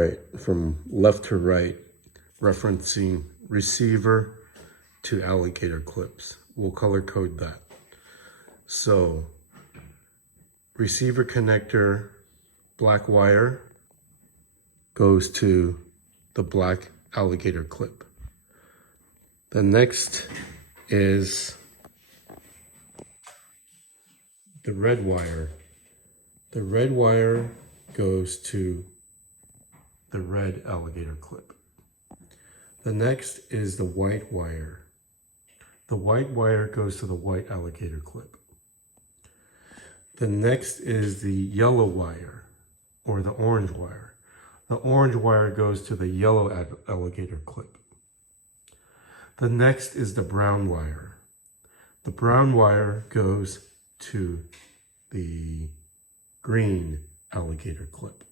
Right, from left to right, referencing receiver to alligator clips. We'll color code that. So, receiver connector, black wire, goes to the black alligator clip. The next is the red wire. The red wire goes to the red alligator clip. The next is the white wire. The white wire goes to the white alligator clip. The next is the yellow wire, or the orange wire. The orange wire goes to the yellow alligator clip. The next is the brown wire. The brown wire goes to the green alligator clip.